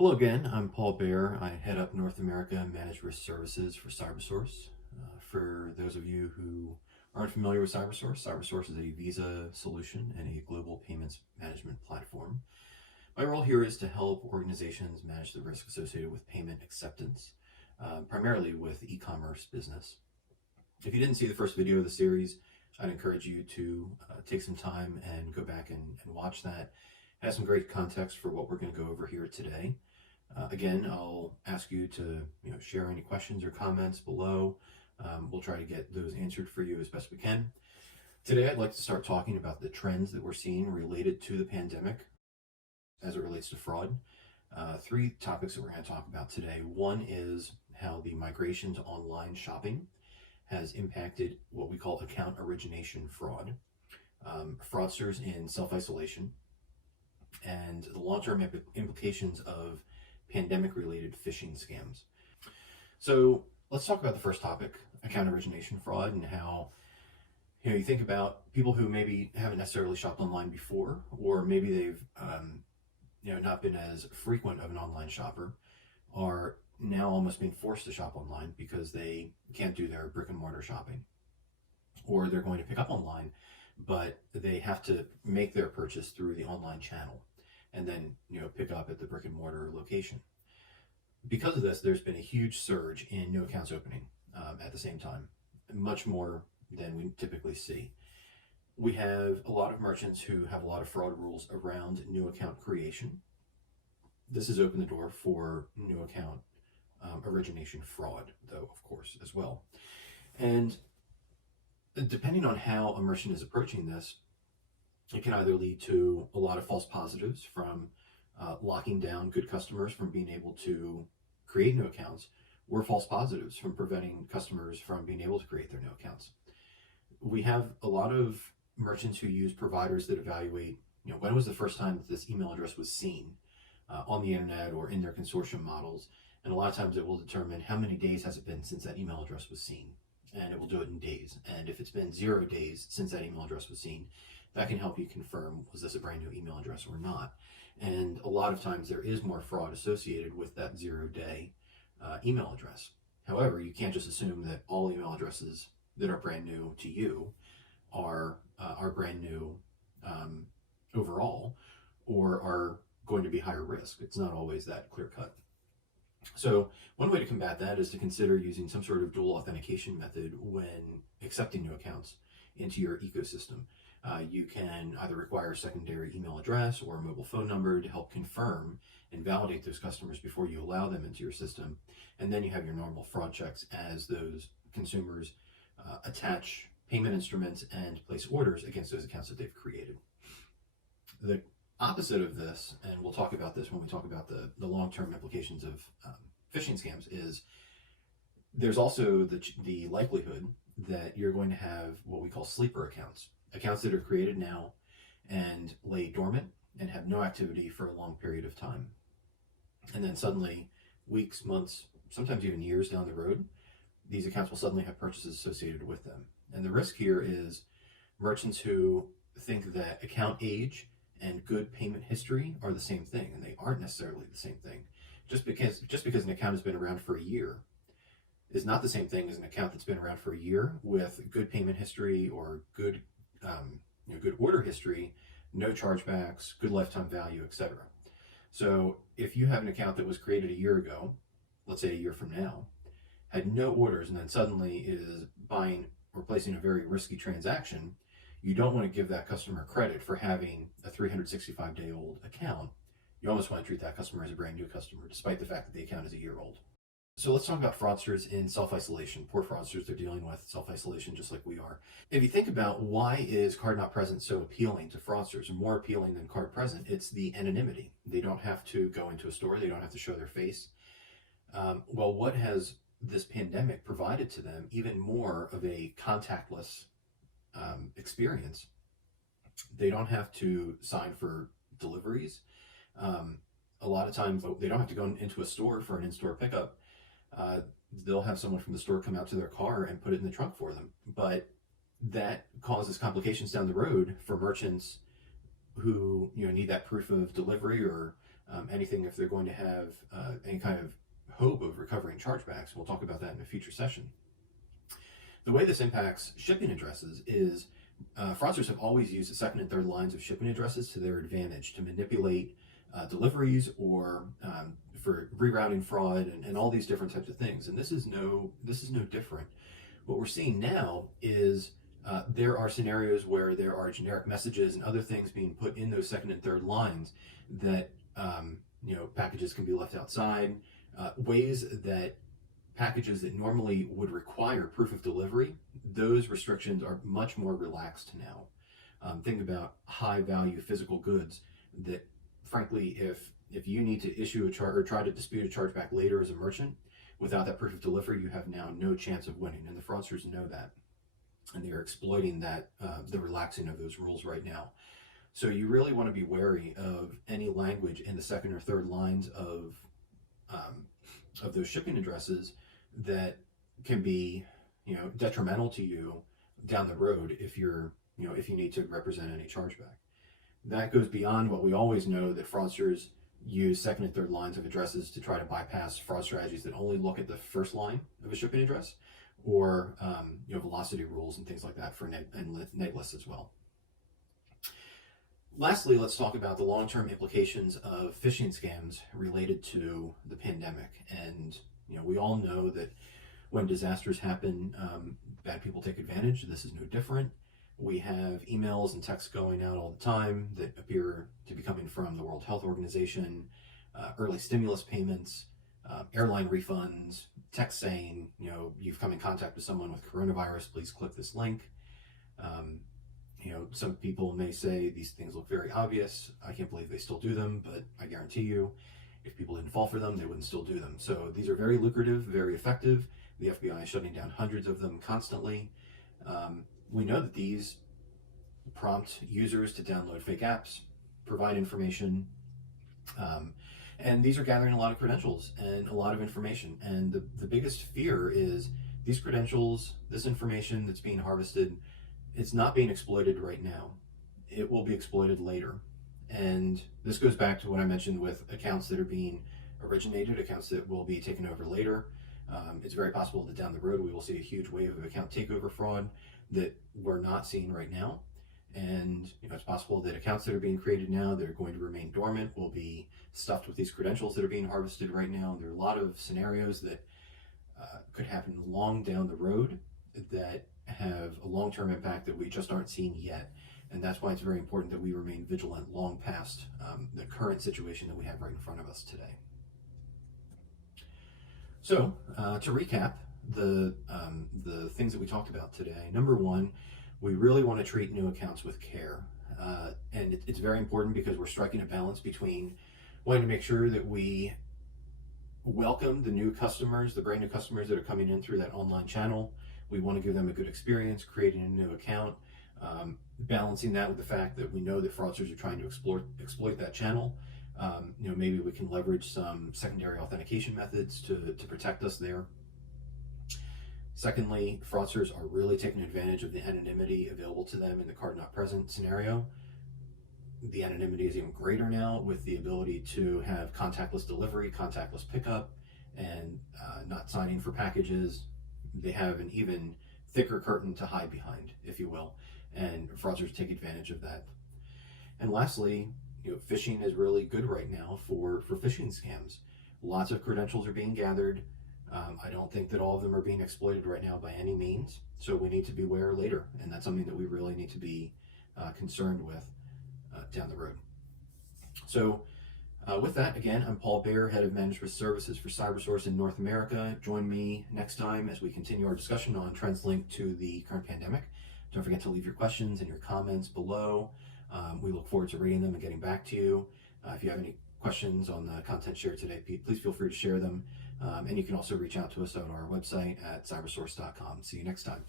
Hello again, I'm Paul Baer. I head up North America Managed Risk Services for CyberSource. For those of you who aren't familiar with CyberSource is a visa solution and a global payments management platform. My role here is to help organizations manage the risk associated with payment acceptance, primarily with e-commerce business. If you didn't see the first video of the series, I'd encourage you to take some time and go back and watch that. It has some great context for what we're going to go over here today. Again, I'll ask you to share any questions or comments below. We'll try to get those answered for you as best we can. Today, I'd like to start talking about the trends that we're seeing related to the pandemic as it relates to fraud. Three topics that we're going to talk about today. One is how the migration to online shopping has impacted what we call account origination fraud, fraudsters in self-isolation, and the long-term implications of pandemic-related phishing scams. So let's talk about the first topic, account origination fraud, and how you think about people who maybe haven't necessarily shopped online before, or maybe they've not been as frequent of an online shopper, are now almost being forced to shop online because they can't do their brick and mortar shopping, or they're going to pick up online, but they have to make their purchase through the online channel and then pick up at the brick and mortar location. Because of this, there's been a huge surge in new accounts opening at the same time, much more than we typically see. We have a lot of merchants who have a lot of fraud rules around new account creation. This has opened the door for new account origination fraud, though, of course, as well. And depending on how a merchant is approaching this, it can either lead to a lot of false positives from locking down good customers from being able to create new accounts, or false positives from preventing customers from being able to create their new accounts. We have a lot of merchants who use providers that evaluate, when was the first time that this email address was seen on the internet or in their consortium models. And a lot of times it will determine how many days has it been since that email address was seen. And it will do it in days. And if it's been 0 days since that email address was seen, that can help you confirm, was this a brand new email address or not? And a lot of times there is more fraud associated with that 0-day email address. However, you can't just assume that all email addresses that are brand new to you are brand new overall, or are going to be higher risk. It's not always that clear cut. So one way to combat that is to consider using some sort of dual authentication method when accepting new accounts into your ecosystem. You can either require a secondary email address or a mobile phone number to help confirm and validate those customers before you allow them into your system. And then you have your normal fraud checks as those consumers attach payment instruments and place orders against those accounts that they've created. The opposite of this, and we'll talk about this when we talk about the long-term implications of phishing scams, is there's also the likelihood that you're going to have what we call sleeper accounts that are created now and lay dormant and have no activity for a long period of time. And then suddenly, weeks, months, sometimes even years down the road, these accounts will suddenly have purchases associated with them. And the risk here is merchants who think that account age and good payment history are the same thing, and they aren't necessarily the same thing. Just because an account has been around for a year is not the same thing as an account that's been around for a year with good payment history or good good order history, no chargebacks, good lifetime value, etc. So if you have an account that was created a year ago, let's say a year from now, had no orders, and then suddenly is buying or placing a very risky transaction, you don't want to give that customer credit for having a 365-day-old account. You almost want to treat that customer as a brand new customer, despite the fact that the account is a year old. So let's talk about fraudsters in self-isolation. Poor fraudsters, they're dealing with self-isolation just like we are. If you think about why is card not present so appealing to fraudsters, or more appealing than card present, it's the anonymity. They don't have to go into a store. They don't have to show their face. Well, what has this pandemic provided to them? Even more of a contactless experience. They don't have to sign for deliveries. A lot of times they don't have to go into a store for an in-store pickup. They'll have someone from the store come out to their car and put it in the trunk for them. But that causes complications down the road for merchants who need that proof of delivery, or anything if they're going to have any kind of hope of recovering chargebacks. We'll talk about that in a future session. The way this impacts shipping addresses is fraudsters have always used the second and third lines of shipping addresses to their advantage to manipulate deliveries or for rerouting fraud and all these different types of things. And this is no different. What we're seeing now is there are scenarios where there are generic messages and other things being put in those second and third lines that packages can be left outside, ways that packages that normally would require proof of delivery, those restrictions are much more relaxed now. Think about high value physical goods that, frankly, if you need to issue a charge or try to dispute a chargeback later as a merchant, without that proof of delivery, you have now no chance of winning. And the fraudsters know that. And they're exploiting that, the relaxing of those rules right now. So you really want to be wary of any language in the second or third lines of those shipping addresses that can be, detrimental to you down the road if you need to represent any chargeback. That goes beyond what we always know, that fraudsters use second and third lines of addresses to try to bypass fraud strategies that only look at the first line of a shipping address, or velocity rules and things like that for neg lists as well. Lastly, let's talk about the long-term implications of phishing scams related to the pandemic. And we all know that when disasters happen, bad people take advantage. This is no different. We have emails and texts going out all the time that appear to be coming from the World Health Organization, early stimulus payments, airline refunds, text saying, you've come in contact with someone with coronavirus, please click this link. Some people may say these things look very obvious. I can't believe they still do them, but I guarantee you, if people didn't fall for them, they wouldn't still do them. So these are very lucrative, very effective. The FBI is shutting down hundreds of them constantly. We know that these prompt users to download fake apps, provide information, and these are gathering a lot of credentials and a lot of information. And the biggest fear is these credentials, this information that's being harvested, it's not being exploited right now. It will be exploited later. And this goes back to what I mentioned with accounts that are being originated, accounts that will be taken over later. It's very possible that down the road we will see a huge wave of account takeover fraud that we're not seeing right now. And it's possible that accounts that are being created now that are going to remain dormant will be stuffed with these credentials that are being harvested right now. There are a lot of scenarios that could happen long down the road that have a long-term impact that we just aren't seeing yet. And that's why it's very important that we remain vigilant long past the current situation that we have right in front of us today. So to recap the things that we talked about today, number one, we really want to treat new accounts with care. And it's very important because we're striking a balance between wanting to make sure that we welcome the new customers, the brand new customers that are coming in through that online channel. We want to give them a good experience, creating a new account, balancing that with the fact that we know that fraudsters are trying to exploit that channel. Maybe we can leverage some secondary authentication methods to protect us there. Secondly, fraudsters are really taking advantage of the anonymity available to them in the card not present scenario. The anonymity is even greater now with the ability to have contactless delivery, contactless pickup, and not signing for packages. They have an even thicker curtain to hide behind, if you will, and fraudsters take advantage of that. And lastly, phishing is really good right now for phishing scams. Lots of credentials are being gathered. I don't think that all of them are being exploited right now by any means, so we need to beware later, and that's something that we really need to be concerned with down the road. So with that, again, I'm Paul Baer, Head of Managed Risk Services for CyberSource in North America. Join me next time as we continue our discussion on trends linked to the current pandemic. Don't forget to leave your questions and your comments below. We look forward to reading them and getting back to you. If you have any questions on the content shared today, please feel free to share them. And you can also reach out to us on our website at cybersource.com. See you next time.